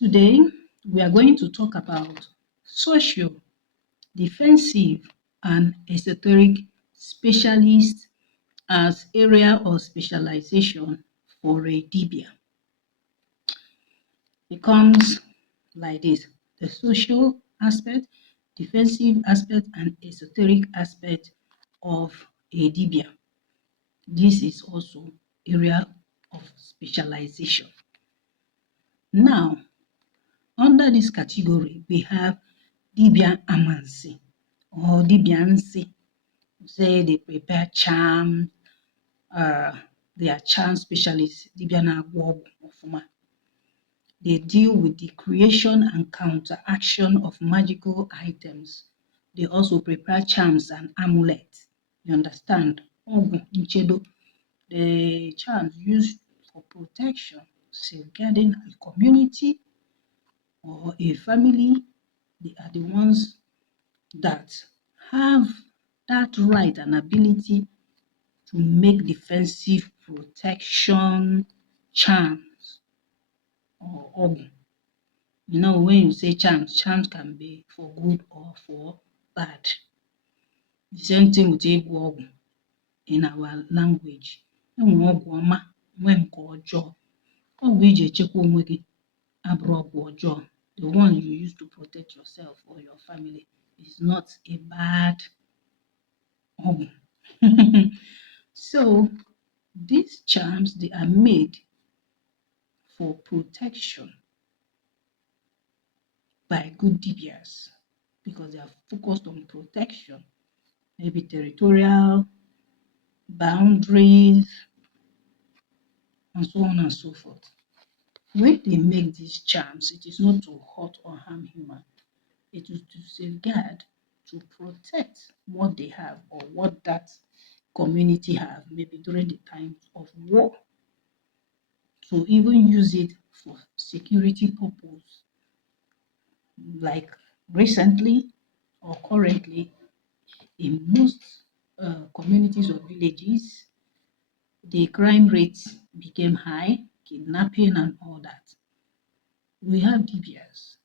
Today, we are going to talk about social, defensive, and esoteric specialists as area of specialization for a Dibịa. It comes like this: the social aspect, defensive aspect, and esoteric aspect of a Dibịa. This is also area of specialization. Now, under this category, we have Dibịa Amansi or Dibịa Nsi. Say they prepare charm, they are charm specialists. Dibịa na-agwọ ọgwụ ọfụma. They deal with the creation and counteraction of magical items. They also prepare charms and amulets. You understand? Ọgwụ nchedo, the charms used for protection, safeguarding a community or a family. They are the ones that have that right and ability to make defensive protection charms or ọgwụ. You know, when you say charms, charms can be for good or for bad. The same thing with ịgwọ ọgwụ in our language. Enwe ọgwụ ọma, nwee nke ọjọọ. Ọgwụ iji echekwa onwe gị abụrụ ọgwụ ọjọọ. The one you use to protect yourself or your family is not a bad ọgwụ. So, these charms, they are made for protection by good Dibịas because they are focused on protection, maybe territorial boundaries, and so on and so forth. When they make these charms, it is not to hurt or harm human. It is to safeguard, to protect what they have or what that community have, maybe during the times of war. So even use it for security purpose. Like recently or currently, in most communities or villages, the crime rates became high, kidnapping and all that. We have Dibịas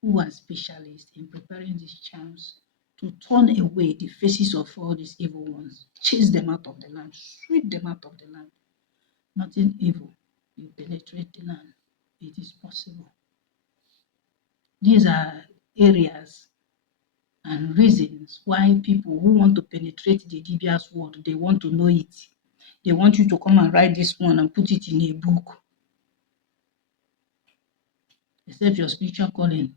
who are specialists in preparing these charms to turn away the faces of all these evil ones, chase them out of the land, sweep them out of the land. Nothing evil will penetrate the land. It is possible. These are areas and reasons why people who want to penetrate the Dibịa's world, they want to know it. They want you to come and write this one and put it in a book. Except your spiritual calling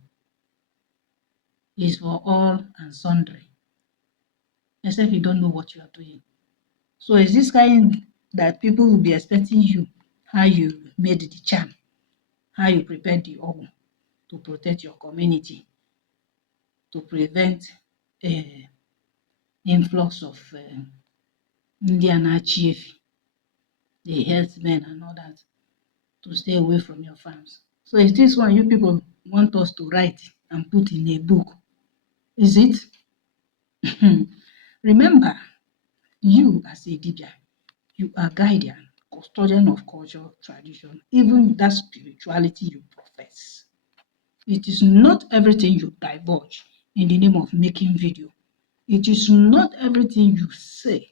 is for all and sundry. Except you don't know what you are doing. So it's this kind that people will be expecting you, how you made the charm, how you prepared the ọgwụ to protect your community, to prevent influx of Indian chief, the herdsmen and all that, to stay away from your farms. So is this one you people want us to write and put in a book? Is it? Remember, you as a Dibịa, you are guardian, custodian of culture, tradition, even that spirituality you profess. It is not everything you divulge in the name of making video. It is not everything you say.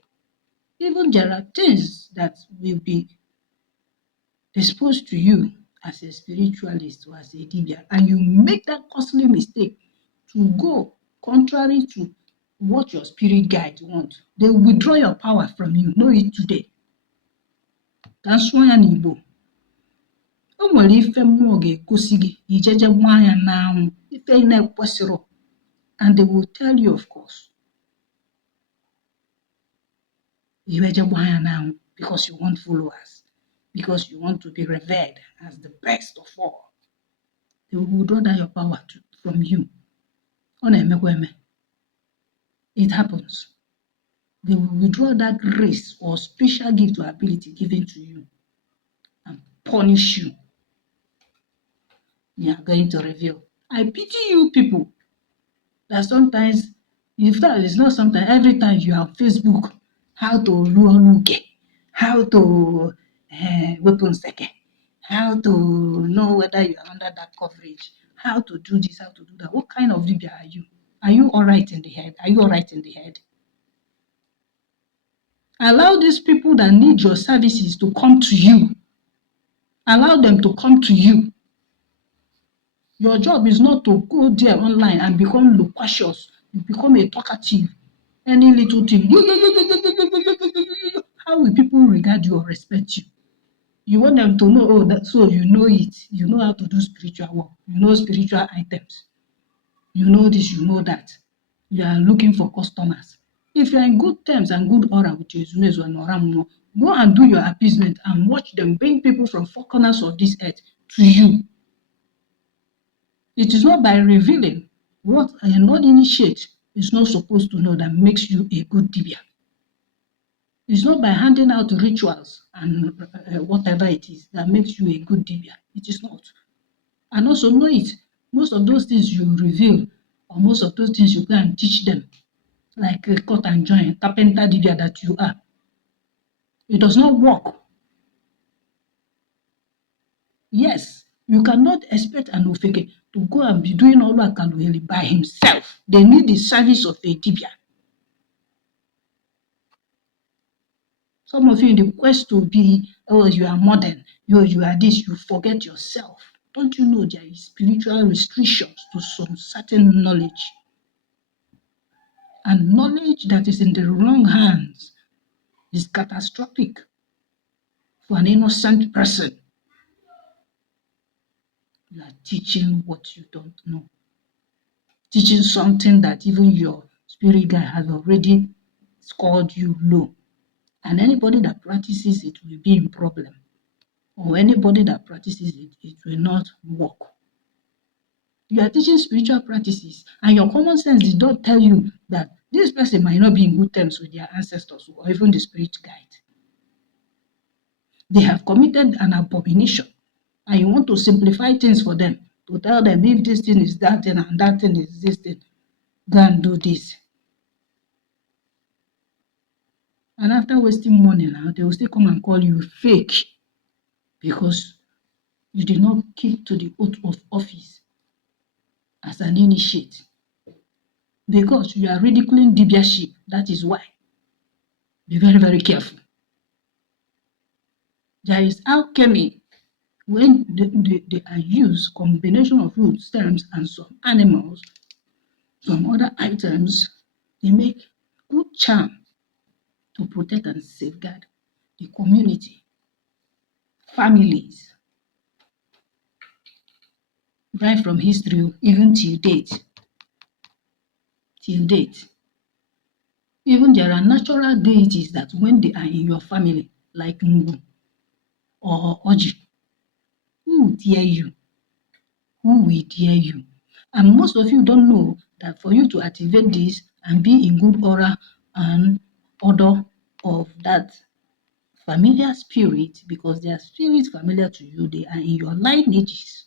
Even there are things that will be exposed to you as a spiritualist or as a Dibịa, and you make that costly mistake to go contrary to what your spirit guide wants. They will withdraw your power from you. Know it today. That's why an Igbo. O nwere ife mmụọ ga-egosi gị ijeje gba anya n'anwụ ife ị na-ekwesịrọ, and they will tell you, of course, ijeje gba anya n'anwụ because you want followers, because you want to be revered as the best of all. They will withdraw that your power from you. Ọ na-emekwa eme. It happens. They will withdraw that grace or special gift or ability given to you and punish you. You are going to reveal. I pity you people that sometimes, in fact, it's not sometimes, every time you have Facebook, how to ruo nuke, how to weapon seke, how to know whether you are under that coverage, how to do this, how to do that. What kind of Dibia are you? Are you all right in the head? Are you all right in the head? Allow these people that need your services to come to you. Allow them to come to you. Your job is not to go there online and become loquacious. You become a talkative. Any little thing. How will people regard you or respect you? You want them to know, oh, that, so you know it. You know how to do spiritual work. You know spiritual items. You know this, you know that. You are looking for customers. If you are in good terms and good aura with your Ezumezu and Oramuno, go and do your appeasement and watch them bring people from four corners of this earth to you. It is not by revealing what a non-initiate is not supposed to know that makes you a good Dibia. It's not by handing out rituals and whatever it is that makes you a good Dibia. It is not. And also know it. Most of those things you reveal, or most of those things you go and teach them, like a cut and join, carpenter Dibia that you are. It does not work. Yes, you cannot expect an Ofeke to go and be doing all that Kaluheli by himself. They need the service of a Dibia. Some of you in the quest to be, oh, you are modern, you are this, you forget yourself. Don't you know there is spiritual restrictions to some certain knowledge? And knowledge that is in the wrong hands is catastrophic for an innocent person. You are teaching what you don't know. Teaching something that even your spirit guide has already scored you low. And anybody that practices it will be in problem. Or anybody that practices it, it will not work. You are teaching spiritual practices, and your common sense did not tell you that this person might not be in good terms with their ancestors or even the spirit guide. They have committed an abomination, and you want to simplify things for them, to tell them if this thing is that thing and that thing is this thing, go and do this. And after wasting money now, they will still come and call you fake because you did not keep to the oath of office as an initiate. Because you are ridiculing Dibiaship, that is why. Be very, very careful. There is alchemy when they are used, combination of roots, stems, and some animals, some other items, they make good charm to protect and safeguard the community, families, right from history, even till date. Till date. Even there are natural deities that when they are in your family, like Ngu or Oji, who will dare you? Who will dare you? And most of you don't know that for you to activate this and be in good aura and order of that familiar spirit, because they are spirits familiar to you, they are in your lineages.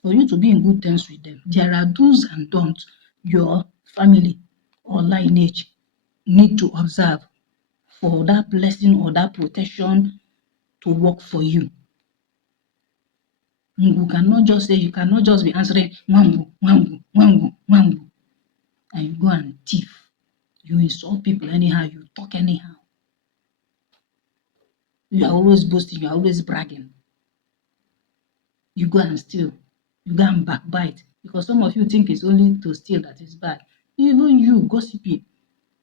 For you to be in good terms with them, there are do's and don'ts your family or lineage need to observe for that blessing or that protection to work for you. You cannot just say, you cannot just be answering wangu, wangu, wangu, wangu, and you go and thief. You insult people anyhow, you talk anyhow. You are always boasting, you are always bragging. You go and steal, you go and backbite, because some of you think it's only to steal that is bad. Even you gossiping,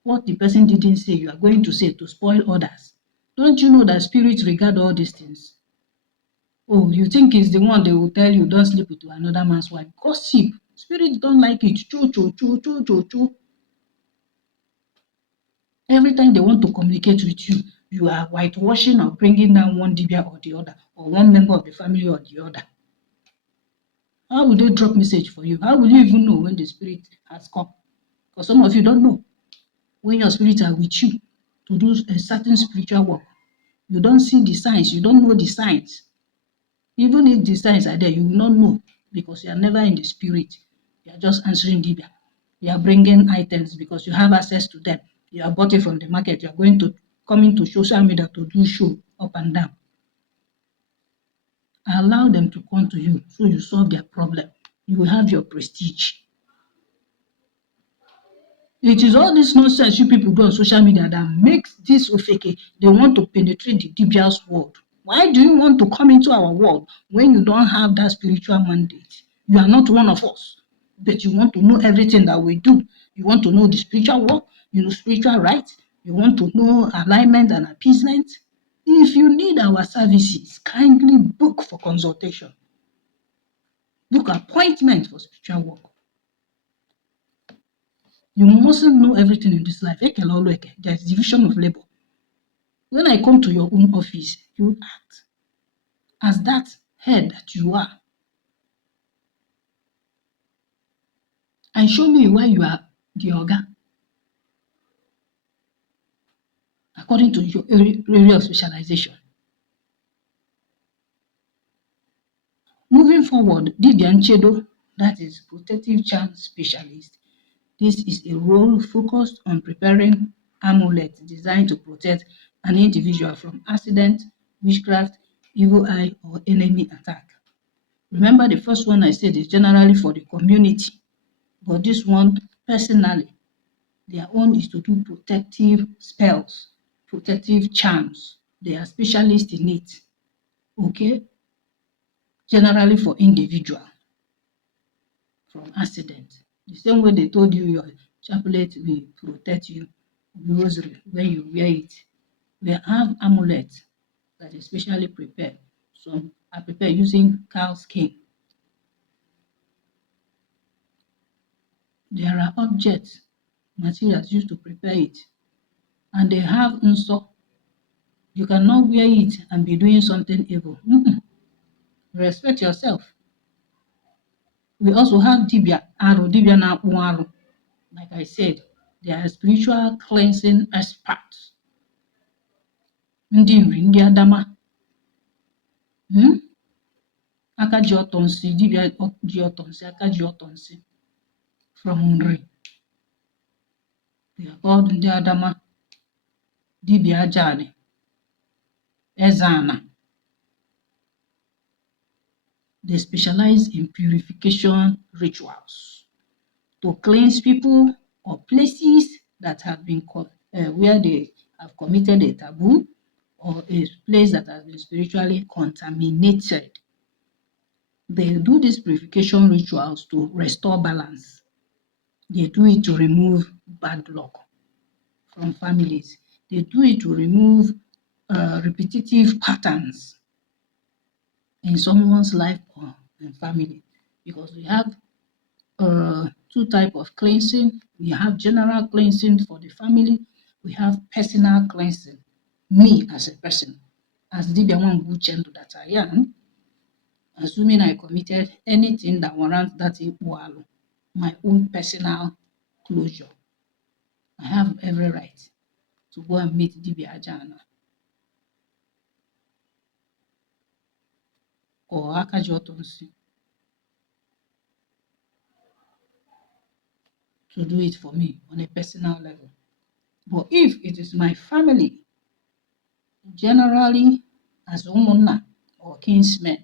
what the person didn't say, you are going to say to spoil others. Don't you know that spirits regard all these things? Oh, you think it's the one they will tell you, don't sleep with another man's wife. Gossip. Spirits don't like it. Cho, cho, cho, cho, cho, cho. Every time they want to communicate with you, you are whitewashing or bringing down one Dibia or the other, or one member of the family or the other. How will they drop message for you? How will you even know when the spirit has come? Because some of you don't know when your spirits are with you to do a certain spiritual work. You don't see the signs. You don't know the signs. Even if the signs are there, you will not know because you are never in the spirit. You are just answering Dibia. You are bringing items because you have access to them. You are bought it from the market. You are going to come into social media to do show up and down. Allow them to come to you so you solve their problem. You will have your prestige. It is all this nonsense you people do on social media that makes this ofeke. They want to penetrate the Dibia's world. Why do you want to come into our world when you don't have that spiritual mandate? You are not one of us, but you want to know everything that we do. You want to know the spiritual work, you know, spiritual rights. You want to know alignment and appeasement. If you need our services, kindly book for consultation. Book appointment for spiritual work. You mustn't know everything in this life. There's division of labor. When I come to your own office, you act as that head that you are and show me why you are the oga according to your area of specialization. Moving forward, Dibịa Nchedo, that is protective charm specialist. This is a role focused on preparing amulets designed to protect an individual from accident, witchcraft, evil eye, or enemy attack. Remember, the first one I said is generally for the community, but this one, personally, their own is to do protective spells, protective charms. They are specialists in it, okay? Generally for individual from accident. The same way they told you your chaplet will protect you, rosary, when you wear it. We have amulets that is specially prepared. Some are prepared using cow skin. There are objects, materials used to prepare it, and they have nso. You cannot wear it and be doing something evil. Respect yourself. We also have Dibịa Arụ, Dibịa na-akpụ arụ. Like I said, they are spiritual cleansing experts. Ndị nri, ndị adama. Aka ji ọtọ nsị, dibịa ji ọtọ nsị, aka ji ọtọ nsị. From nri. They are called ndị adama, dibịa aja anị, eze ana. They specialize in purification rituals to cleanse people or places that have been where they have committed a taboo or a place that has been spiritually contaminated. They do these purification rituals to restore balance. They do it to remove bad luck from families. They do it to remove repetitive patterns in someone's life or in family, because we have two types of cleansing. We have general cleansing for the family. We have personal cleansing. Me as a person, as Dibịa Ogwu that I am, assuming I committed anything that warrants that Ikpu, my own personal closure, I have every right to go and meet Dibịa Ajana or Akaji Otonsi to do it for me on a personal level. But if it is my family, generally as Umunna or kinsmen,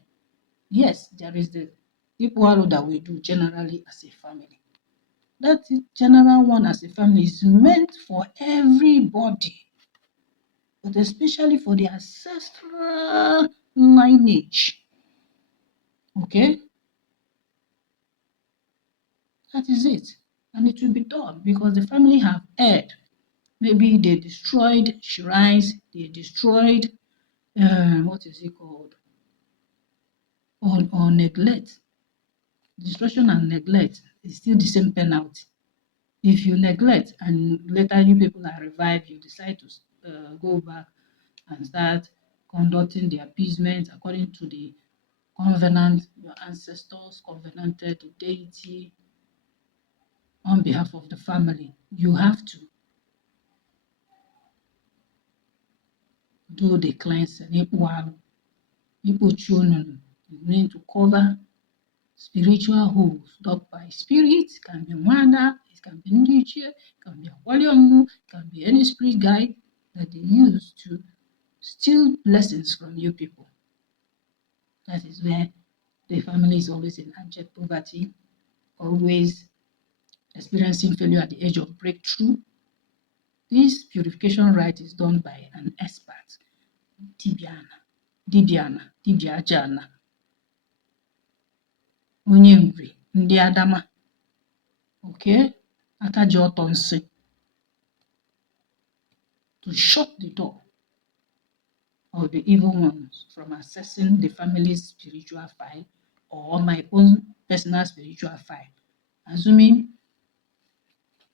yes, there is the Ikpu that we do generally as a family. That general one as a family is meant for everybody, but especially for the ancestral lineage. Okay? That is it. And it will be done because the family have erred. Maybe they destroyed shrines, they destroyed, what is it called? Or neglect. Destruction and neglect is still the same penalty. If you neglect and later you people are revived, you decide to go back and start conducting the appeasement according to the covenant your ancestors covenanted the deity on behalf of the family, you have to do the cleansing. Mean to cover spiritual holes dug by spirits. Can be Wanda, it can be Ndichie, it can be Akwaliamu, it can be any spirit guide that they use to steal blessings from you people. That is where the family is always in abject poverty, always experiencing failure at the edge of breakthrough. This purification rite is done by an expert, Dibiana, Dibịa Ajana, onye Nri, ndị Adama, okay, aka ji ọtọ nsị, to shut the door of the evil ones from accessing the family's spiritual file or my own personal spiritual file. Assuming,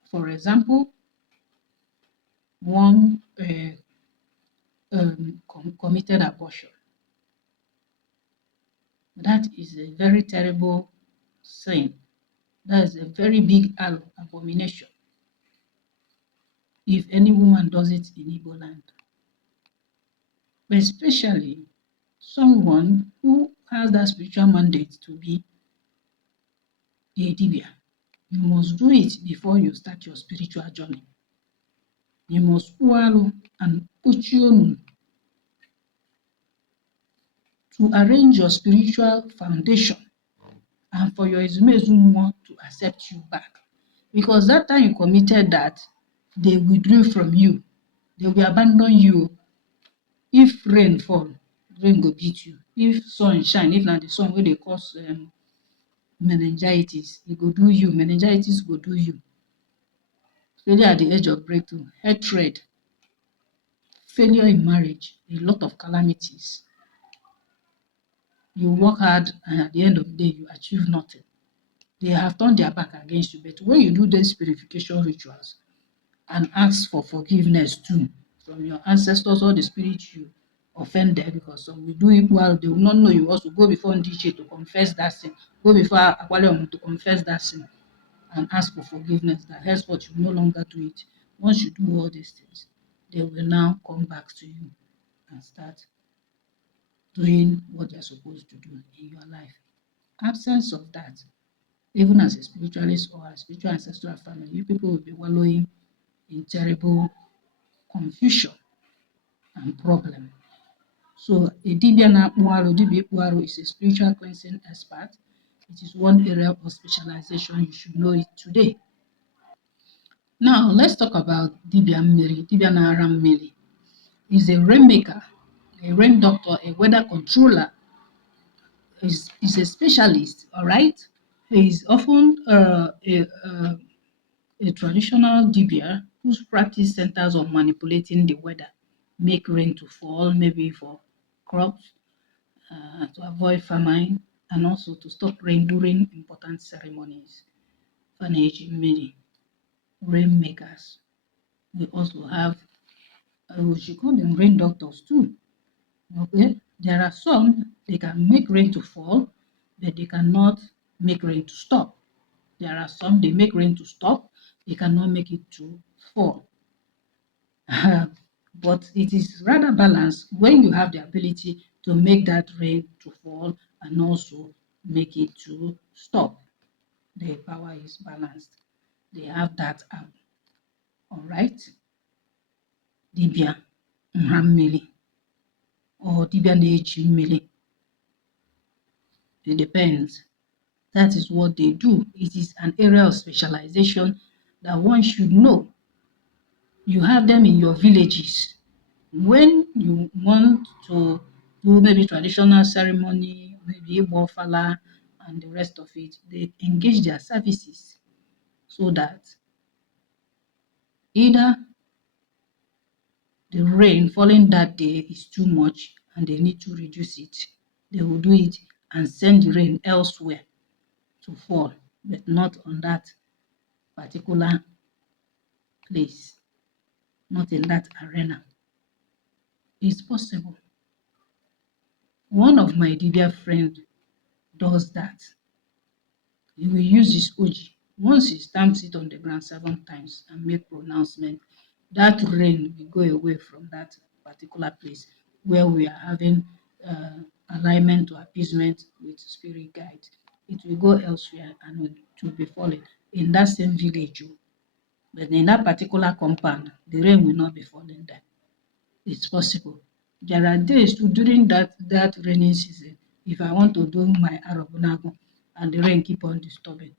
for example, one committed abortion. That is a very terrible sin. That is a very big abomination. If any woman does it in Igbo land, especially someone who has that spiritual mandate to be a Dibia, you must do it before you start your spiritual journey. You must ualu and uchionu to arrange your spiritual foundation and for your Ezumezu to accept you back. Because that time you committed that, they withdrew from you. They will abandon you. If rain fall, rain go beat you. If sun shine, if not the sun where they cause meningitis, it go do you. Meningitis go do you. Failure at the edge of breakthrough, hatred, failure in marriage, a lot of calamities. You work hard and at the end of the day, you achieve nothing. They have turned their back against you. But when you do these purification rituals and ask for forgiveness too from your ancestors or the spirit you offended, because some will do it while they will not know you also, go before Ndiche to confess that sin, go before Akwaliom to confess that sin and ask for forgiveness, that henceforth you no longer do it. Once you do all these things, they will now come back to you and start doing what they're supposed to do in your life. Absence of that, even as a spiritualist or a spiritual ancestral family, you people will be wallowing in terrible confusion and problem. So a Dibịa Dibịa Ikpuarụ is a spiritual cleansing expert. It is one area of specialization. You should know it today. Now let's talk about Dibịa Mmiri. Dibịa Mmiri is a rainmaker, a rain doctor, a weather controller. Is a specialist, all right? He is often a traditional Dibia whose practice centers on manipulating the weather, make rain to fall, maybe for crops, to avoid famine, and also to stop rain during important ceremonies. Mmiri, rainmakers. We also have, we should call them rain doctors too. Okay, there are some, they can make rain to fall, but they cannot make rain to stop. There are some, they make rain to stop, they cannot make it to fall. But it is rather balanced when you have the ability to make that rain to fall and also make it to stop. The power is balanced. They have that app. All right. Dibịa Mmiri or Dibịa na-eji mmiri. It depends. That is what they do. It is an area of specialization that one should know. You have them in your villages. When you want to do maybe traditional ceremony, maybe Igbo Ofala and the rest of it, they engage their services so that either the rain falling that day is too much and they need to reduce it, they will do it and send the rain elsewhere to fall, but not on that particular place, not in that arena. It's possible. One of my Dibia friends does that. He will use his oji. Once he stamps it on the ground 7 times and make pronouncement, that rain will go away from that particular place where we are having alignment or appeasement with spirit guides. It will go elsewhere and it will be falling in that same village. But in that particular compound, the rain will not be falling there. It's possible. There are days too, during that rainy season, if I want to do my Arabunago and the rain keep on disturbing,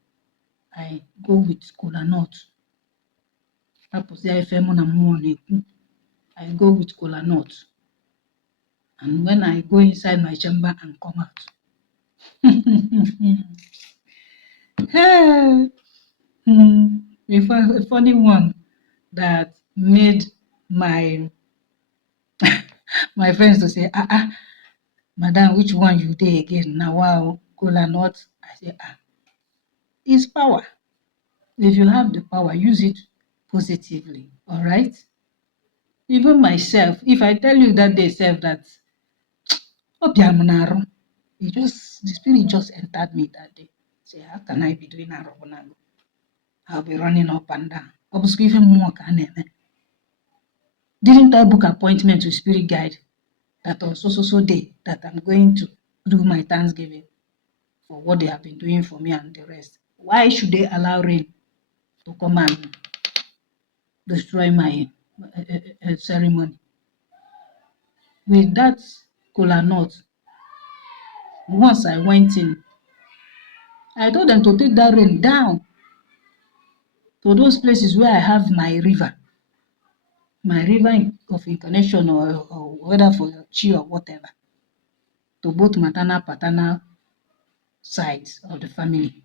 I go with kola nut. I go with kola nut. And when I go inside my chamber and come out, hey, a funny one that made my my friends to say, madam, which one you dey again? Now, wow, kola nut. I say, it's power. If you have the power, use it positively. All right. Even myself, if I tell you that day self that the spirit just entered me that day. Say, how can I be doing Arabunago? I'll be running up and down. I was given more can. Didn't I book appointment with spirit guide that on so day that I'm going to do my Thanksgiving for what they have been doing for me and the rest? Why should they allow rain to come and destroy my ceremony? With that kola nut, once I went in, I told them to take that rain down to those places where I have my river of incarnation or whether for chi or whatever, to both maternal, paternal sides of the family.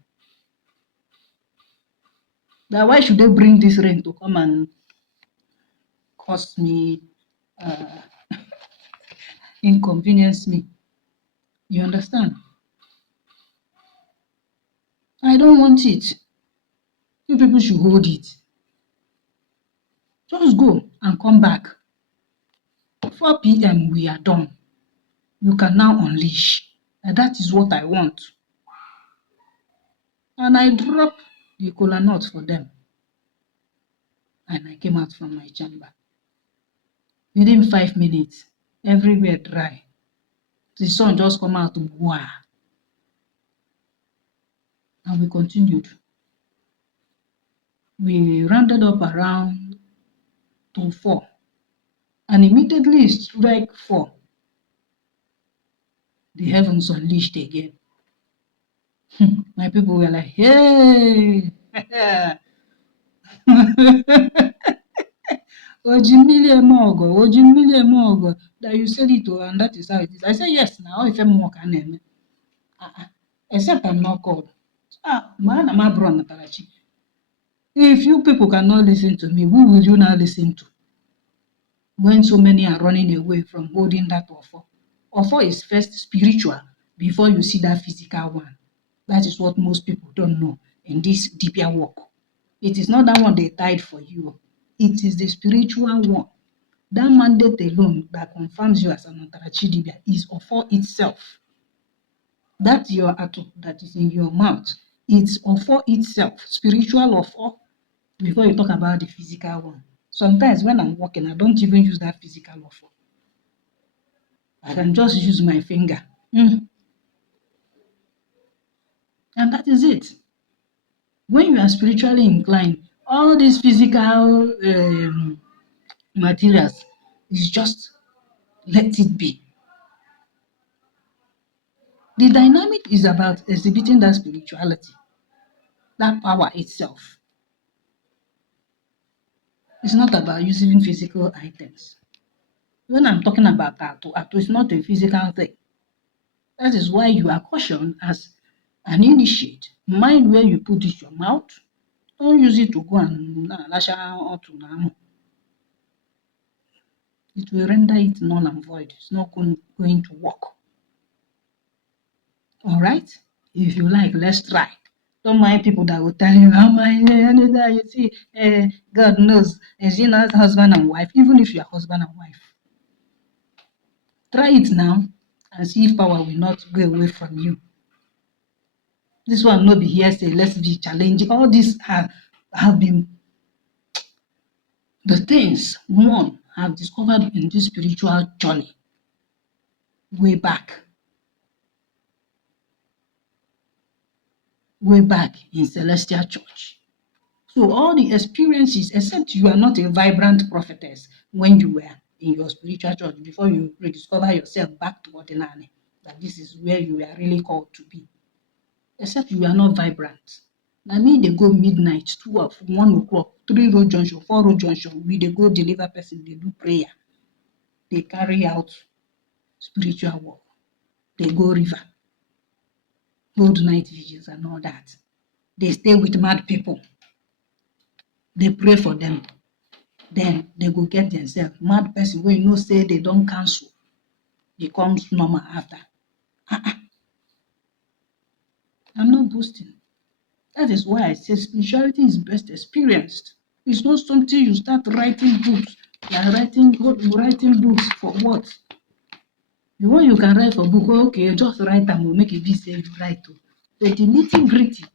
Now, why should they bring this rain to come and cause me, inconvenience me? You understand? I don't want it. You people should hold it. Just go and come back. 4 p.m. we are done. You can now unleash. And that is what I want. And I dropped the kola nut for them. And I came out from my chamber. Within 5 minutes, everywhere dry. The sun just come out, wow. And we continued. We rounded up around to 4. And immediately it struck 4. The heavens unleashed again. My people were like, hey! Ojimili Emogo, that you said it, and that is how it is. I said, yes, now if I'm more can except I'm not called. Man, I'm a If you people cannot listen to me, who will you now listen to? When so many are running away from holding that offer. Offer is first spiritual before you see that physical one. That is what most people don't know in this Dibịa work. It is not that one they tied for you. It is the spiritual one. That mandate alone that confirms you as an Ontarachi Dibịa is offer itself. That's your atu that is in your mouth. It's offer itself, spiritual offer, before you talk about the physical one. Sometimes when I'm walking, I don't even use that physical offer. I can just use my finger. And that is it. When you are spiritually inclined, all these physical materials is just let it be. The dynamic is about exhibiting that spirituality, that power itself. It's not about using physical items. When I'm talking about atu is not a physical thing. That is why you are cautioned as an initiate. Mind where you put it your mouth. Don't use it to go and lash out to them. It will render it null and void. It's not going to work. All right? If you like, let's try. Don't mind people that will tell you, anytime you see, God knows, is he not husband and wife? Even if you're husband and wife. Try it now and see if power will not go away from you. This one no be hearsay, let's be challenging. All these have been the things one have discovered in this spiritual journey way back in Celestial Church. So all the experiences, except you are not a vibrant prophetess when you were in your spiritual church before you rediscover yourself back to ordinary, that this is where you are really called to be, except you are not vibrant. Na me dey go midnight, 12, 1 o'clock, 3 road junction, 4 road junction, we dey go deliver person, dey do prayer, dey carry out spiritual work, dey go river, hold night vigils and all that. Dey stay with mad people, dey pray for them. Then they go get themselves. Mad person wey you know say they don cancel becomes normal after. I'm not boasting. That is why I say spirituality is best experienced. It's not something you start writing books. Like writing books for what? The one you can write for book, okay, just write them, will make it be say you write to. But the nitty-gritty,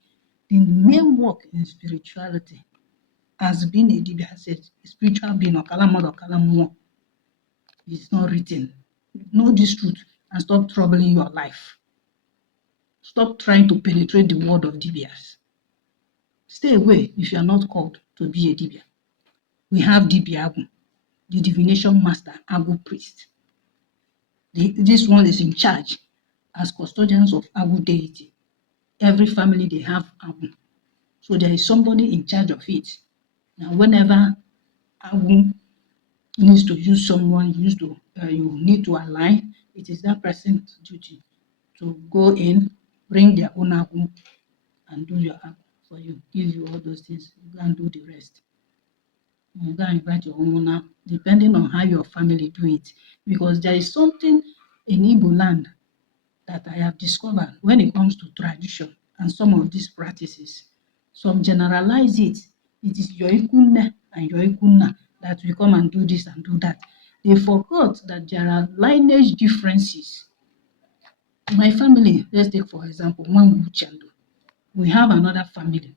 the main work in spirituality, as being a Dibịa said, spiritual being, it's not written. Know this truth and stop troubling your life. Stop trying to penetrate the word of Dibịas. Stay away if you are not called to be a Dibịa. We have Dibịa Ogwu, the divination master, Ogwu priest. This one is in charge as custodians of Ogwu deity. Every family, they have Ogwu. So there is somebody in charge of it. Now, whenever Ogwu needs to use someone, you need to align, it is that person's duty to go in, bring their own Ogwu, and do your Ogwu for you, give you all those things. You go and do the rest. You go and invite your own now, depending on how your family do it. Because there is something in Igbo land that I have discovered when it comes to tradition and some of these practices. Some generalize it. It is your ikunne and your ikunna that will come and do this and do that. They forgot that there are lineage differences. My family, let's take for example, one Uchendo. We have another family.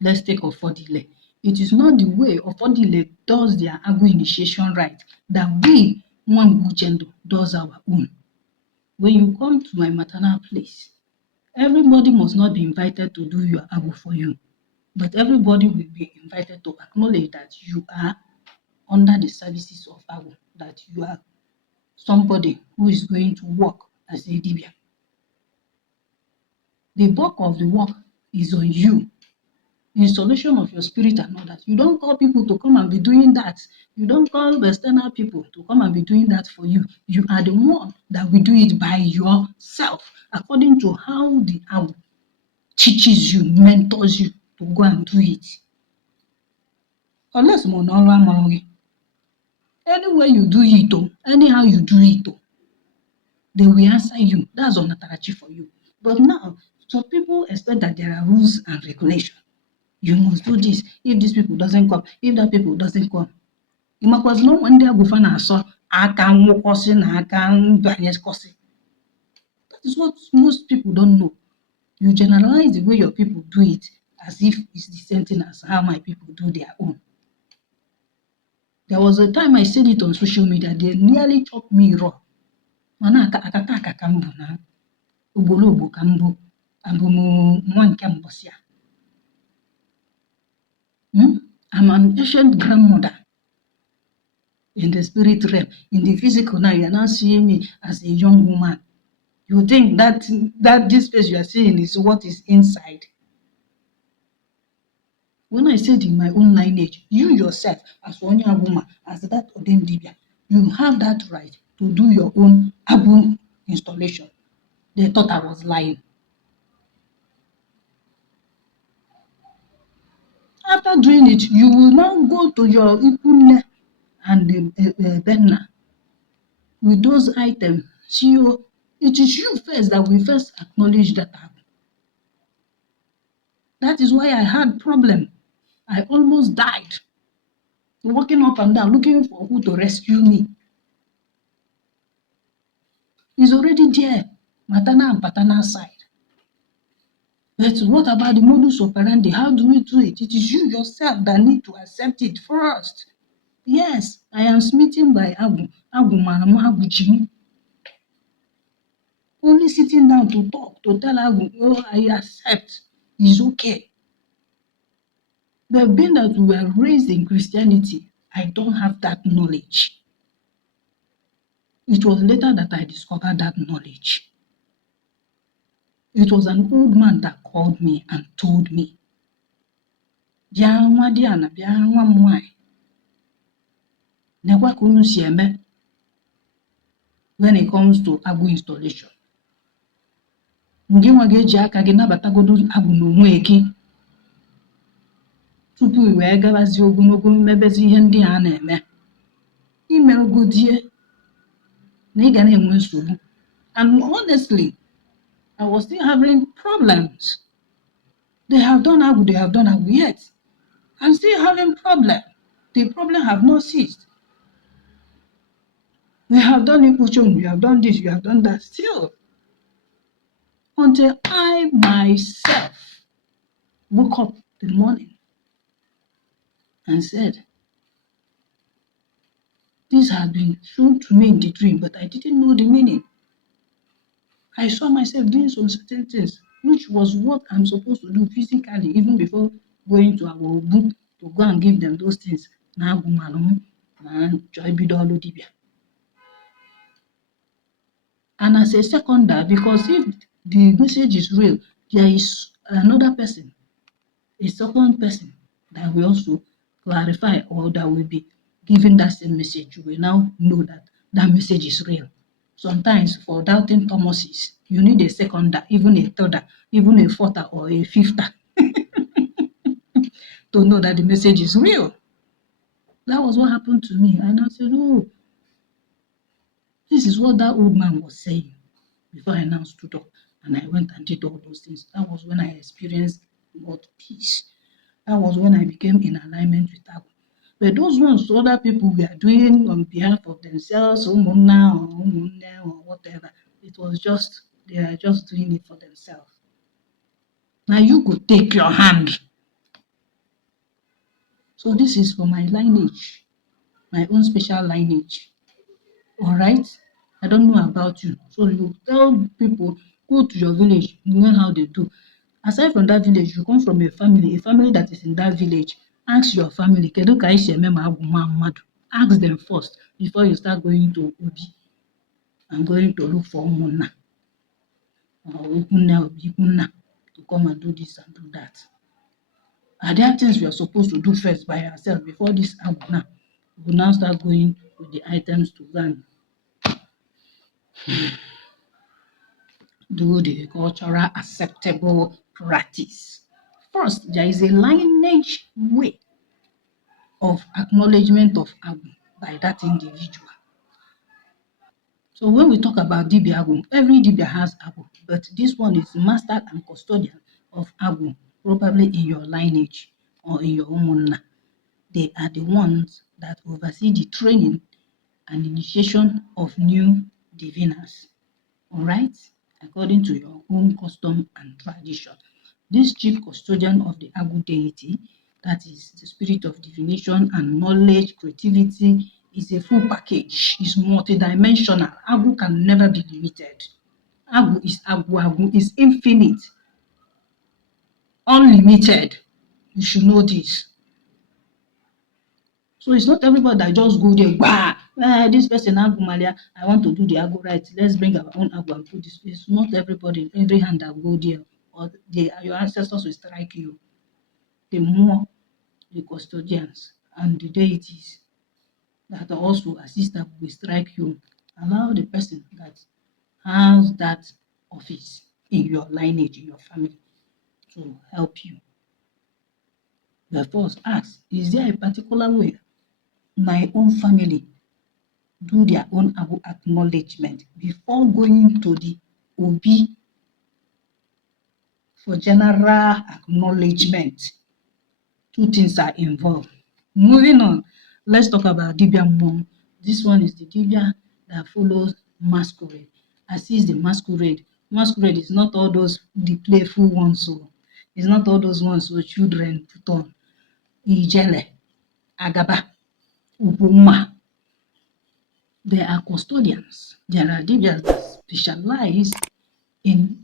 Let's take Ofodile. It is not the way Ofodile does their Ogwu initiation rite that we, one Uchendo, does our own. When you come to my maternal place, everybody must not be invited to do your Ogwu for you, but everybody will be invited to acknowledge that you are under the services of Ogwu, that you are somebody who is going to work as a Dibịa. The bulk of the work is on you. The installation of your spirit and all that. You don't call people to come and be doing that. You don't call external people to come and be doing that for you. You are the one that will do it by yourself, according to how the Ogwu teaches you, mentors you to go and do it. Unless anywhere you do it, anyhow you do it, they will answer you. That's onatarachi for you. But now, some people expect that there are rules and regulations. You must do this. If these people doesn't come, if that people doesn't come. You must know when they are going to say, I can walk I can do That is what most people don't know. You generalize the way your people do it as if it's the same thing as how my people do their own. There was a time I said it on social media, they nearly chopped me raw. Mana akaka kambu na ugbolo kambu abumu mwanke mbosia. I'm an ancient grandmother in the spirit realm. In the physical now, you are now seeing me as a young woman. You think that this face you are seeing is what is inside. When I said in my own lineage, you yourself, as one young woman, as that ordained Dibịa, you have that right to do your own Ogwu installation. They thought I was lying. After doing it, you will now go to your ikunne and Benna with those items. See, it is you first that we first acknowledge that Ogwu. That is why I had problem. I almost died. Walking up and down, looking for who to rescue me. It's already there, maternal and paternal side. But what about the modus operandi? How do we do it? It is you yourself that need to accept it first. Yes, I am smitten by Ogwu. Ogwu Manama Ogwu Jim. Only sitting down to talk, to tell Ogwu, oh, I accept, is okay. But being that we were raised in Christianity, I don't have that knowledge. It was later that I discovered that knowledge. It was an old man that called me and told me, bịa nwa Diana, bịa nwa m nwanyị, nekwa ka unu si eme when it comes to agụ installation. Gị nwa ga-eji aka gị nabatagodo agụ n'onwe gị tupu i wee gabazie ogologo mmebezi ihe ndị a na-eme. Imegodie na ị ga na-enwe nsogbu. And honestly, I was still having problems. They have done agụ, yet I'm still having problem. The problem have not ceased. We have done Ipuchon, we have done this, we have done that, still. Until I myself woke up in the morning and said, this had been shown to me in the dream, but I didn't know the meaning. I saw myself doing some certain things, which was what I'm supposed to do physically, even before going to our Ogwu to go and give them those things. And as a seconder, because if the message is real, there is another person, a second person that will also clarify or that will be giving that same message. You will now know that that message is real. Sometimes for doubting Thomases, you need a seconder, even a thirder, even a fourther or a fifter to know that the message is real. That was what happened to me. And I said, oh, this is what that old man was saying. Before I now stood up and I went and did all those things. That was when I experienced God's peace. That was when I became in alignment with Agwu. But those ones other people were doing on behalf of themselves, or whatever, it was just, they are just doing it for themselves. Now you could take your hand. So this is for my lineage, my own special lineage. All right? I don't know about you. So you tell people, go to your village, learn how they do. Aside from that village, you come from a family that is in that village. Ask your family, ask them first before you start going to Obi and going to look for Umunna or Obikunna to come and do this and do that. Are there things we are supposed to do first by ourselves before this Aguna? We will now start going with the items to learn. Do the cultural acceptable practice. First, there is a lineage way of acknowledgement of Agwu by that individual. So when we talk about Dibịa Ogwu, every Dibịa has Agwu, but this one is master and custodian of Agwu, probably in your lineage or in your Umunna. They are the ones that oversee the training and initiation of new diviners. All right, according to your own custom and tradition. This chief custodian of the Agwu deity, that is the spirit of divination and knowledge, creativity, is a full package, is multidimensional. Agwu can never be limited. Agwu is Agwu, Agwu is infinite, unlimited. You should know this. So it's not everybody that just go there, bah, this person Agwu Malia, I want to do the Agwu right. Let's bring our own Agwu and put this. It's not everybody, every hand that go there, or your ancestors will strike you. The more the custodians and the deities that also assist Agwu will strike you. Allow the person that has that office in your lineage, in your family, to help you. But first ask, is there a particular way my own family do their own Agwu acknowledgement before going to the Obi for general acknowledgement? Two things are involved. Moving on, let's talk about Dibịa Mmiri. This one is the Dibịa that follows masquerade. Assist the masquerade. Masquerade is not all those the playful ones, so it's not all those ones so children put on. Ijele, Agaba, Upuma. They are custodians. There are Dibịas that specialize in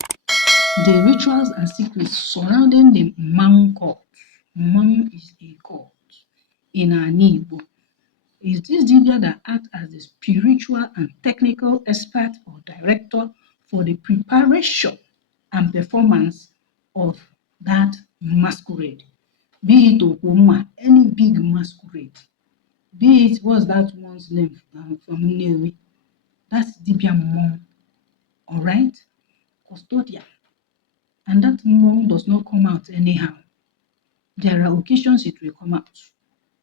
the rituals and secrets surrounding the Mmang cult. Mmang is a cult in Igbo. is this Dibia that acts as the spiritual and technical expert or director for the preparation and performance of that masquerade. Be it Okwuma, any big masquerade. Be it, what's that one's name from Nnewi? That's Dibia Mmong, all right? Custodian. And that Mmong does not come out anyhow. There are occasions it will come out.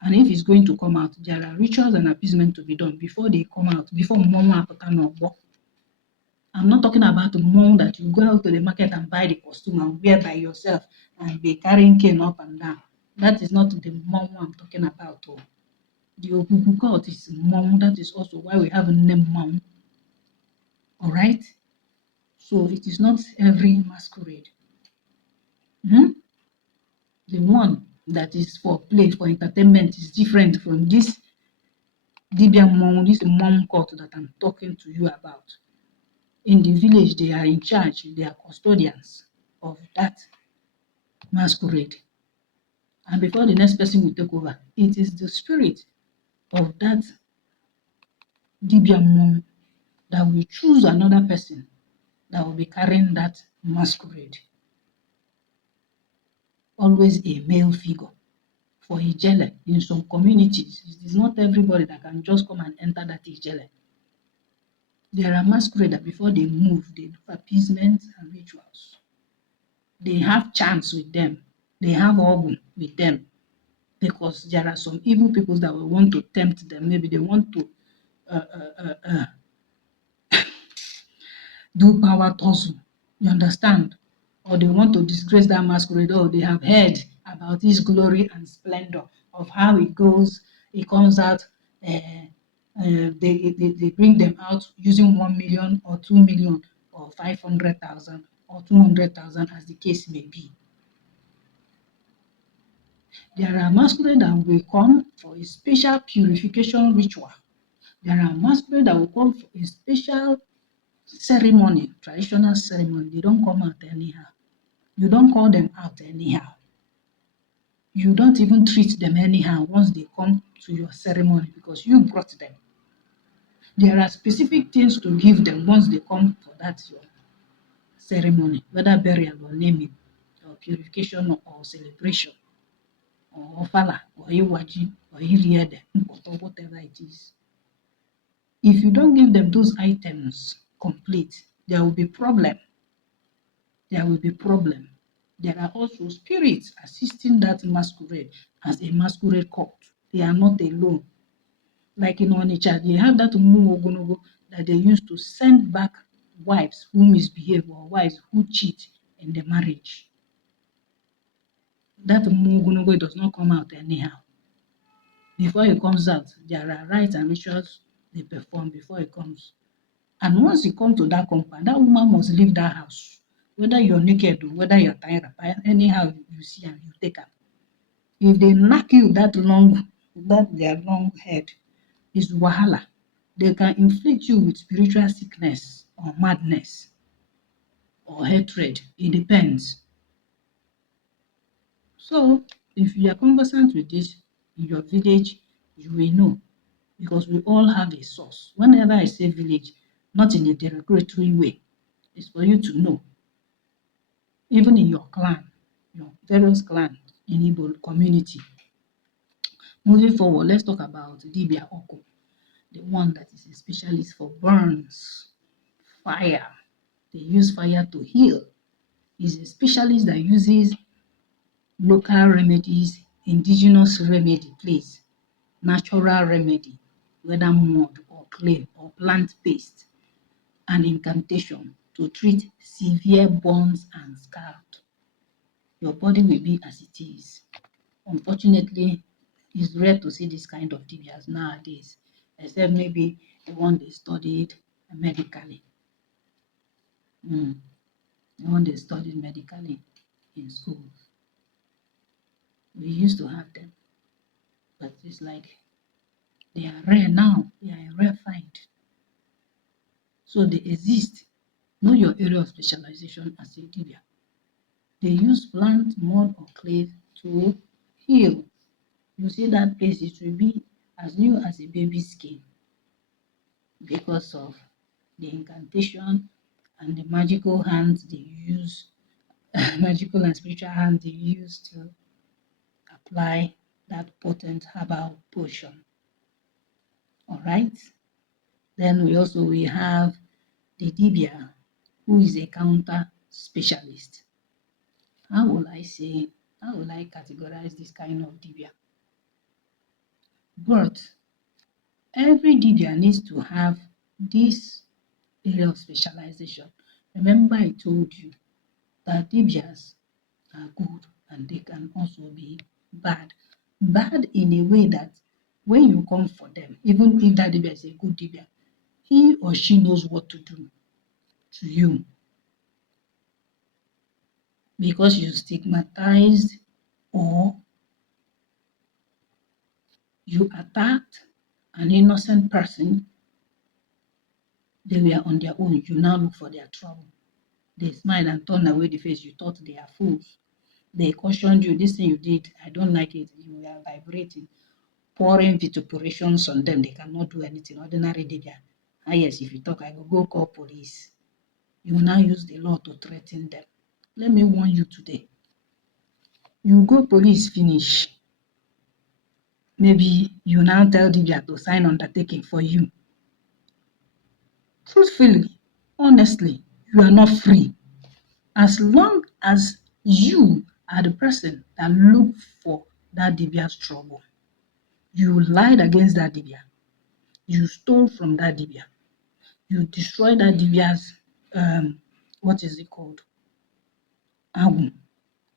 And if it's going to come out, there are rituals and appeasement to be done before they come out, before Mmong apụta n'ọgbọ. I'm not talking about the Mmong that you go out to the market and buy the costume and wear by yourself and be carrying cane up and down. That is not the Mmong I'm talking about. Oh. The Ogwu cult is Mmong. That is also why we have a name Mmong. All right? So it is not every masquerade. The one that is for play, for entertainment, is different from this Dibia Mmong, this Mmong cult that I'm talking to you about. In the village, they are in charge, they are custodians of that masquerade. And before the next person will take over, it is the spirit of that Dibia Mmong that will choose another person that will be carrying that masquerade. Always a male figure. For Ijele, in some communities, it is not everybody that can just come and enter that Ijele. There are masquerades that before they move, they do appeasement and rituals. They have chants with them. They have organ with them. Because there are some evil people that will want to tempt them. Maybe they want to do power tussle. You understand? Or they want to disgrace that masquerade. Or they have heard about his glory and splendor of how it goes. It comes out. They bring them out using 1 million or 2 million or 500,000 or 200,000 as the case may be. There are masquerades that will come for a special purification ritual. There are masquerades that will come for a special ceremony, traditional ceremony. They don't come out anyhow. You don't call them out anyhow. You don't even treat them anyhow once they come to your ceremony because you brought them. There are specific things to give them once they come for that your ceremony, whether burial or naming, or purification or celebration, or ofala, or iwaji, or iriede, whatever it is. If you don't give them those items complete, there will be problem. There will be problem. There are also spirits assisting that masquerade as a masquerade cult. They are not alone. Like in Onitsha, they have that Ogonogo that they used to send back wives who misbehave or wives who cheat in the marriage. That Ogonogo does not come out anyhow. Before it comes out, there are rites and rituals they perform before it comes. And once you come to that compound, that woman must leave that house. Whether you're naked or whether you're tired, anyhow you see and you take her. If they knock you that their long head is wahala. They can inflict you with spiritual sickness or madness or hatred. It depends. So if you are conversant with this in your village, you will know because we all have a source. Whenever I say village, not in a derogatory way, it's for you to know. Even in your clan, your various clans in Igbo community. Moving forward, let's talk about Dibịa Ogwu, the one that is a specialist for burns, fire. They use fire to heal. He's a specialist that uses local remedies, indigenous remedy, please, natural remedy, whether mud or clay or plant paste, and incantation to treat severe burns and scald. Your body will be as it is. Unfortunately, it's rare to see this kind of Dibias nowadays, except maybe the one they studied medically. The one they studied medically in school. We used to have them, but it's like they are rare now. They are a rare find. So they exist. Know your area of specialization as a Dibia. They use plant, mud, or clay to heal. You see that place, it will be as new as a baby's skin because of the incantation and the magical hands they use, magical and spiritual hands they use to apply that potent herbal potion. All right. Then we have the Dibịa, who is a counter specialist. How will I categorize this kind of Dibịa? But every Dibịa needs to have this area of specialization. Remember I told you that Dibịas are good and they can also be bad. Bad in a way that when you come for them, even if that Dibịa is a good Dibịa, he or she knows what to do to you because you stigmatized or you attacked an innocent person. They were on their own. You now look for their trouble. They smile and turn away the face. You thought they are fools. They cautioned you, this thing you did, I don't like it. You were vibrating, pouring vituperations on them. They cannot do anything. Ordinary Dibia. Yes, if you talk, I will go call police. You will now use the law to threaten them. Let me warn you today. You go police finish. Maybe you now tell Dibia to sign undertaking for you. Truthfully, honestly, you are not free. As long as you are the person that look for that Dibia's trouble, you lied against that Dibia, you stole from that Dibia, you destroyed that Dibia's, what is it called? Agwu.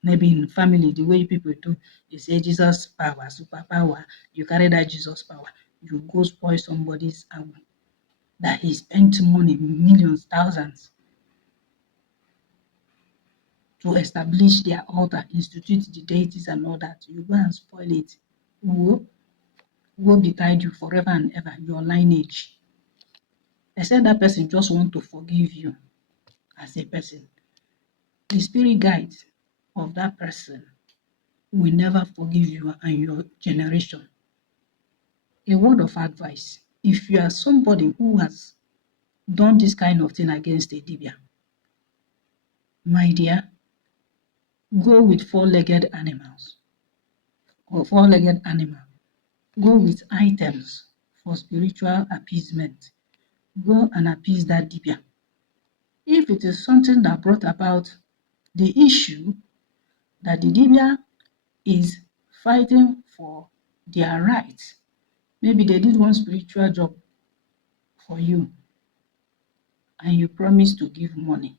Maybe in family, the way people do, you say Jesus power, superpower, you carry that Jesus power, you go spoil somebody's agwu that he spent money, millions, thousands, to establish their altar, institute the deities and all that. You go and spoil it. Woe betide you forever and ever, your lineage. Except that person just want to forgive you as a person. The spirit guides of that person will never forgive you and your generation. A word of advice, if you are somebody who has done this kind of thing against a Dibia, my dear, go with four-legged animals or four-legged animal. Go with items for spiritual appeasement. Go and appease that Dibia. If it is something that brought about the issue that the Dibia is fighting for their rights, maybe they did one spiritual job for you and you promise to give money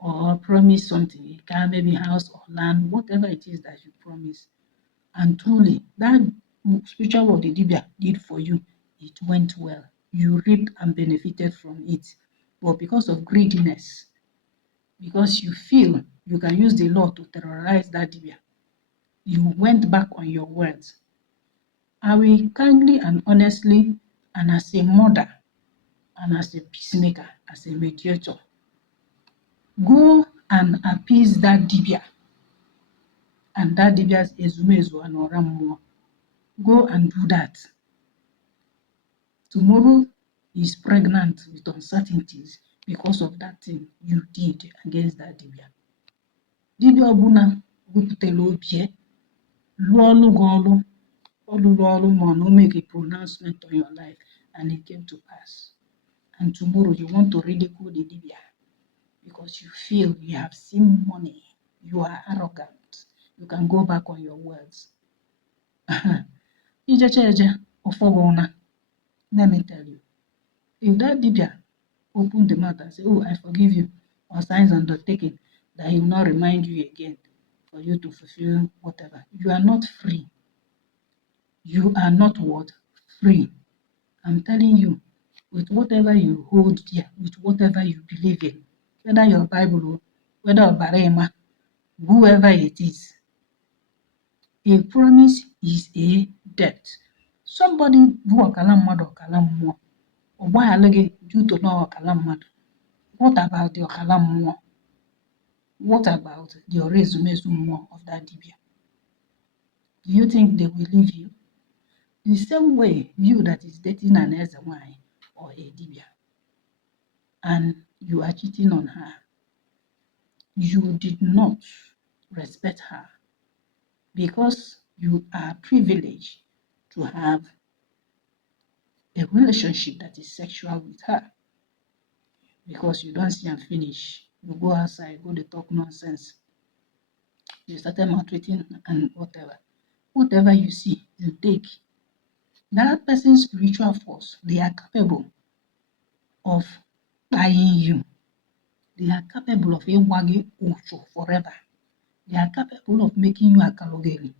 or promise something, a car, maybe house or land, whatever it is that you promise, and truly that spiritual work the Dibia did for you, it went well. You reaped and benefited from it. But because of greediness, because you feel you can use the law to terrorize that Dibia, you went back on your words. I will kindly and honestly, and as a mother, and as a peacemaker, as a mediator, go and appease that Dibia and that Dibia's ezumezu and oramuo. Go and do that. Tomorrow is pregnant with uncertainties because of that thing you did against that Dibia. Dibia ọbụla wepụtara obi lụọ ọlụ gị ọlụ, ọ lụrụ ọlụ ma ọ make a pronouncement on your life and it came to pass. And tomorrow you want to ridicule the Dibia because you feel you have seen money, you are arrogant, you can go back on your words. Let me tell you, if that Dibia opened the mouth and say, oh, I forgive you, or signs undertaking, that he will not remind you again for you to fulfill whatever, you are not free. You are not what? Free. I'm telling you, with whatever you hold dear, with whatever you believe in, whether your Bible, whether Barema, whoever it is, a promise is a debt. Somebody bụ ọkala mmadụ ọkala mmụọ, ọ gbaghalụ gị due to na ọkala mmadụ. What about the ọkala mmụọ? What about the orezumezu mmụọ of that Dibia? Do you think they will leave you? The same way you that is dating an Ezewai or a Dibia and you are cheating on her, you did not respect her because you are privileged to have a relationship that is sexual with her because you don't see and finish. You go outside, go to talk nonsense. You started maltreating and whatever. Whatever you see, you take. That person's spiritual force, they are capable of buying you. They are capable of wagging ucho forever. They are capable of making you a kalogeli.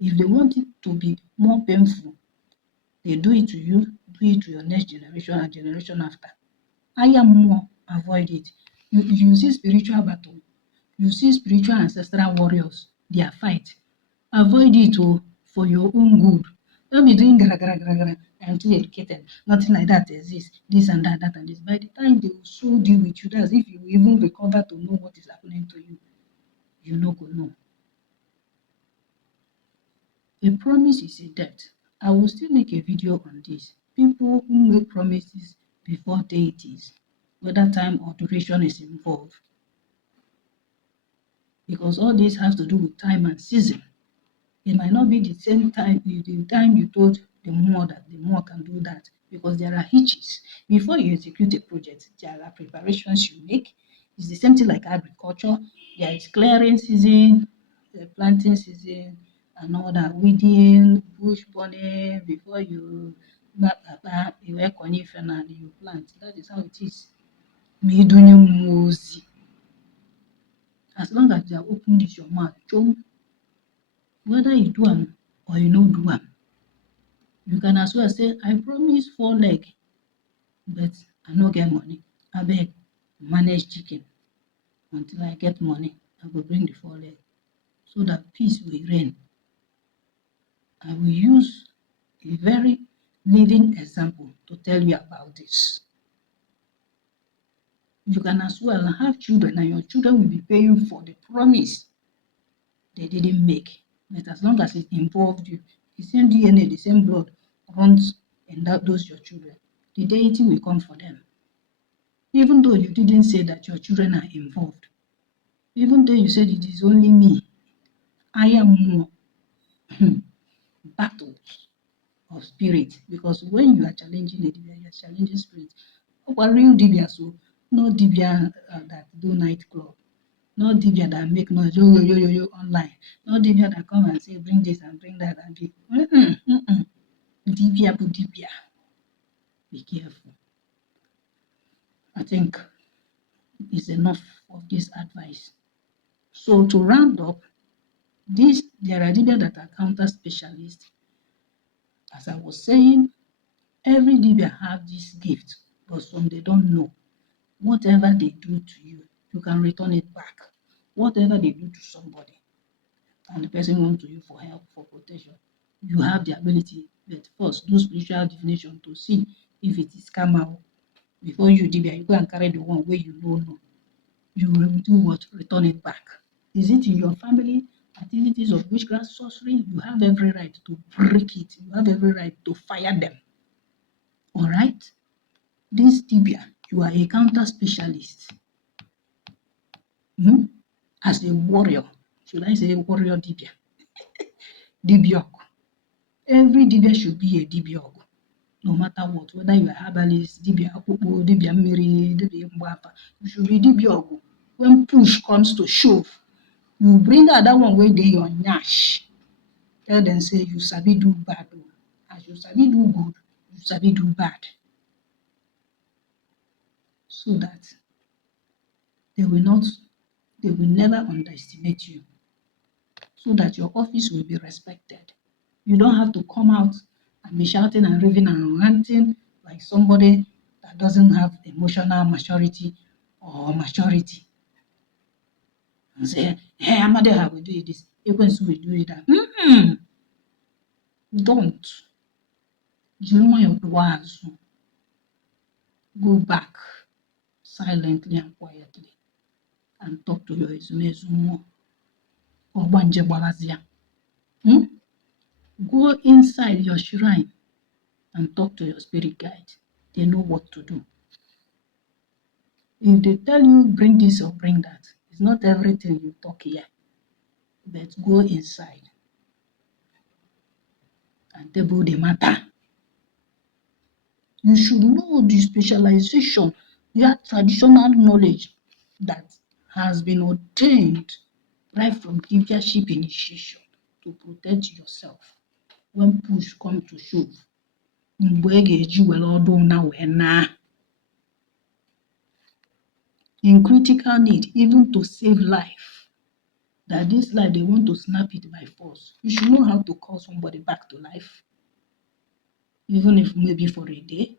If they want it to be more painful, they do it to you, do it to your next generation and generation after. I am more, avoid it. You see spiritual battle, you see spiritual ancestral warriors, their fight. Avoid it for your own good. Don't be doing gara gara gara gara. I'm too educated. Nothing like that exists. This and that, that and this. By the time they will so deal with you, that's if you even recover to know what is happening to you. You no go know. A promise is a debt. I will still make a video on this. People who make promises before deities, whether time or duration is involved. Because all this has to do with time and season. It might not be the same time, the time you told the more that the more can do that, because there are hitches. Before you execute a project, there are preparations you make. It's the same thing like agriculture. There is clearing season, planting season, and all that, weeding, bush burning, before you you plant. That is how it is. As long as you are open this your mouth, whether you do am or you no do am, you can as well say, I promise 4 leg, but I no get money. Abeg, manage chicken until I get money. I go bring the 4 leg so that peace will reign. I will use a very living example to tell you about this. You can as well have children and your children will be paying for the promise they didn't make. But as long as it involved you, the same DNA, the same blood runs in those your children. The deity will come for them. Even though you didn't say that your children are involved, even though you said it is only me, I am more battles of spirit. Because when you are challenging a Dibia, you are challenging spirit. But real Dibia, so no Dibia that do nightclub, no Dibia that make noise yo online, no Dibia that come and say bring this and bring that and be Dibia Dibia. Be careful. I think it's enough of this advice. So to round up, there are Dibia that are counter specialists. As I was saying, every Dibia have this gift, but some they don't know. Whatever they do to you, you can return it back. Whatever they do to somebody, and the person wants to you for help, for protection, you have the ability, but first do spiritual divination to see if it is karma. Before you Dibia, you go and carry the one where you don't know. You will do what? Return it back. Is it in your family? Activities of witchcraft, sorcery? You have every right to break it. You have every right to fire them. All right? This Dibia, you are a counter specialist. As a warrior, should I say warrior Dibia? Dibịa Ogwu. Every Dibia should be a Dibịa Ogwu, no matter what, whether you are herbalist, Dibịa Akpụkpọ, Dibịa Mmiri, Dibịa Afa, you should be Dibịa Ogwu. When push comes to shove, you bring out that one wey dey your nyash. Tell them say you sabi do bad. As you sabi do good, you sabi do bad. So that they will never underestimate you. So that your office will be respected. You don't have to come out and be shouting and raving and ranting like somebody that doesn't have emotional maturity or maturity. And say, hey, Amadeha will do this, Ekwensu will do that. Don't. Go back silently and quietly and talk to your ezumezu more. Go inside your shrine and talk to your spirit guide. They know what to do. If they tell you bring this or bring that, it's not everything you talk here, but go inside and table the matter. You should know the specialization, that traditional knowledge that has been ordained right from leadership initiation to protect yourself when push come to shove. Mgbe ị ga-eji were ọdụ na wee naa. In critical need, even to save life, that this life they want to snap it by force. You should know how to call somebody back to life, even if maybe for a day,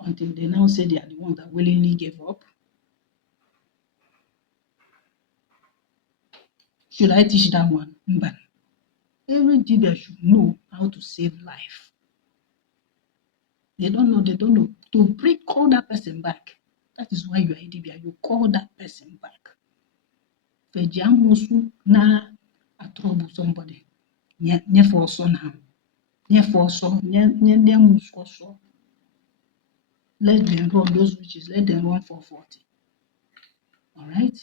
until they now say they are the ones that willingly gave up. Should I teach that one? But every Dibia should know how to save life. They don't know. To call that person back. That is why you are a Dibia. You call that person back. Fejiamosu na trouble somebody. Nye for son ham. Nye for son. Nye musu so. Let them run those witches. Let them run for 40. All right.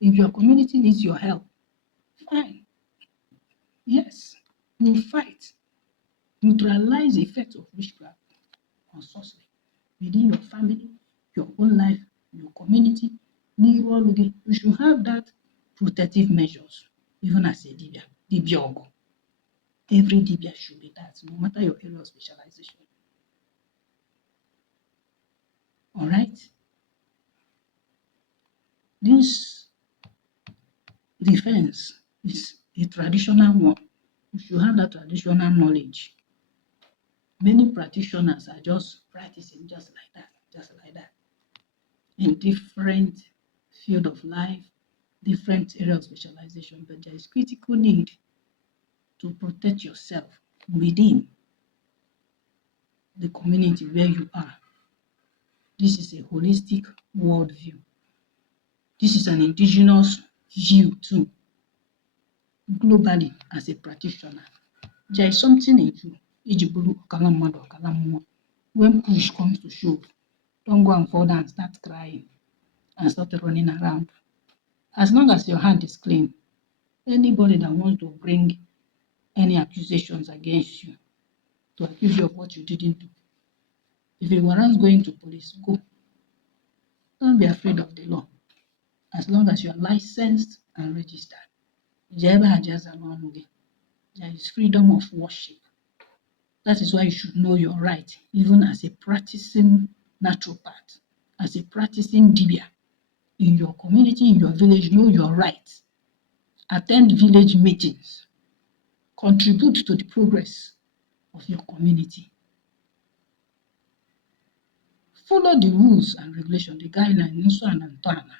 If your community needs your help, fine. Yes, you fight. Neutralize the effect of witchcraft or sorcery within your family, your own life, your community. You should have that protective measures, even as a Dibia, Dibịa Ogwu. Every Dibia should be that, no matter your area of specialization. All right? This defense is a traditional one. You should have that traditional knowledge. Many practitioners are just practicing just like that, in different field of life, different area of specialization, but there is critical need to protect yourself within the community where you are. This is a holistic worldview. This is an indigenous view too. Globally, as a practitioner, there is something in you. When push comes to shove, don't go and fall down and start crying and start running around. As long as your hand is clean, anybody that wants to bring any accusations against you, to accuse you of what you didn't do, if it warrants going to police, go. Don't be afraid of the law. As long as you are licensed and registered. There is freedom of worship. That is why you should know your right, even as a practicing naturopath, as a practicing Dibia. In your community, in your village, know your rights. Attend village meetings. Contribute to the progress of your community. Follow the rules and regulations, the guidelines, and Antana.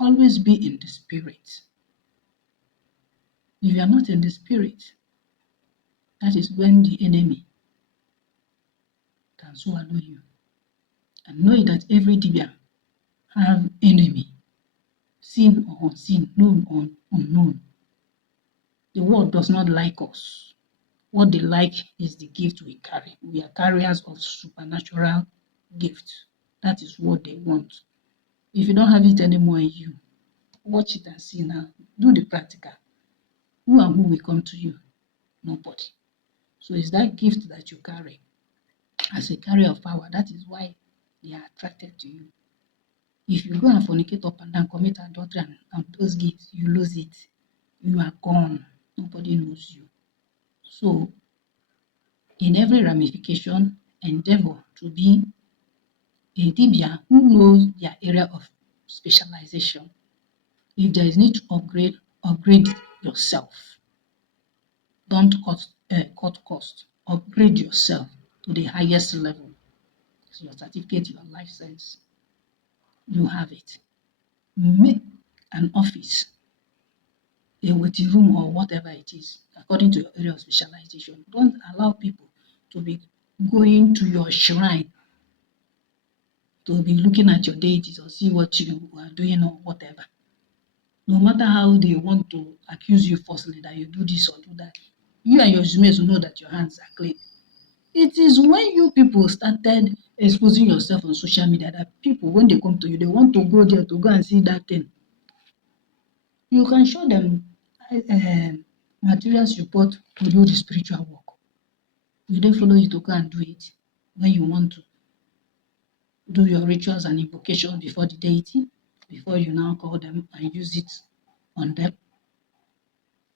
Always be in the spirit. If you are not in the spirit, that is when the enemy can swallow you. And know that every Dibia have enemy, seen or unseen, known or unknown. The world does not like us. What they like is the gift we carry. We are carriers of supernatural gifts. That is what they want. If you don't have it anymore in you, watch it and see now. Do the practical. Who and who will come to you? Nobody. So it's that gift that you carry as a carrier of power. That is why they are attracted to you. If you go and fornicate up and down, commit adultery and those gifts, you lose it. You are gone. Nobody knows you. So, in every ramification, endeavor to be a Dibia who knows their area of specialization. If there is need to upgrade yourself. Don't cut cost. Upgrade yourself to the highest level. So your certificate, your license, you have it. Make an office, a waiting room, or whatever it is, according to your area of specialization. Don't allow people to be going to your shrine to be looking at your deities or see what you are doing or whatever. No matter how they want to accuse you falsely that you do this or do that, you and your roommates will know that your hands are clean. It is when you people started exposing yourself on social media that people, when they come to you, they want to go there to go and see that thing. You can show them materials support to do the spiritual work. Will they follow you to go and do it when you want to do your rituals and invocation before the deity, before you now call them and use it on them?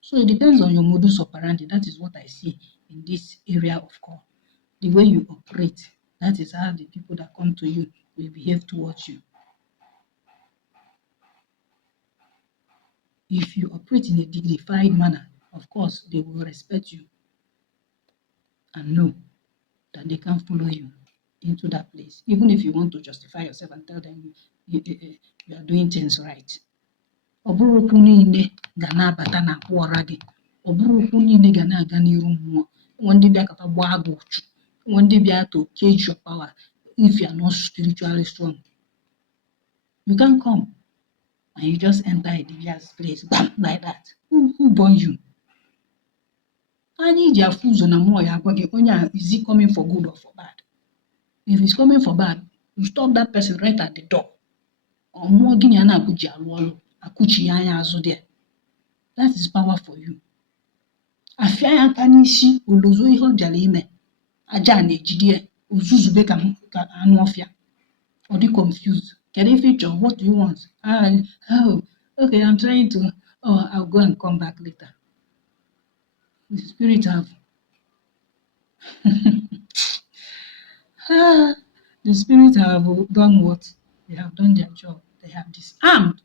So it depends on your modus operandi. That is what I see in this area of call. The way you operate, that is how the people that come to you will behave towards you. If you operate in a dignified manner, of course, they will respect you and know that they can follow you into that place. Even if you want to justify yourself and tell them you are doing things right. Ọ bụrụ okwu niile ga na-abata na akwa ụra gị. Ọ bụrụ okwu niile ga na-aga n'iru mmụọ. Nwe ndị bịa kapa gbaa gị ụchụ. Nwe ndị bịa to cage your power if you are not spiritually strong. You can come and you just enter a Dibia's place like that. Who born you? Anyị ji afụ ụzọ na mmụọ ya agwa gị onye a, is he coming for good or for bad? If he's coming for bad, you stop that person right at the door. Ọ mmụọ gị na ya na-akụchi alụ ọlụ, akụchi ya anya azụ there. That is power for you. Afịa ya aka n'isi, olozo ihe ọ bịara ime, aja na-ejide ya, ozuzube ka anụ ọfịa. Or be confused. Can you feature? What do you want? Oh, okay, I'm trying to, I'll go and come back later. The spirit have, the spirit have done what? They have done their job. They have disarmed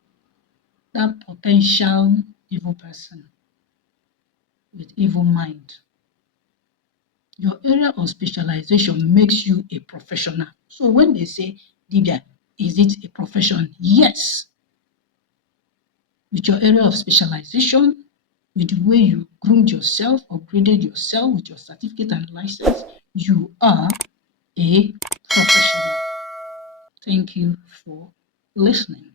that potential evil person with evil mind. Your area of specialization makes you a professional. So when they say, Dibia, is it a profession? Yes. With your area of specialization, with the way you groomed yourself, upgraded yourself with your certificate and license, you are a professional. Thank you for listening.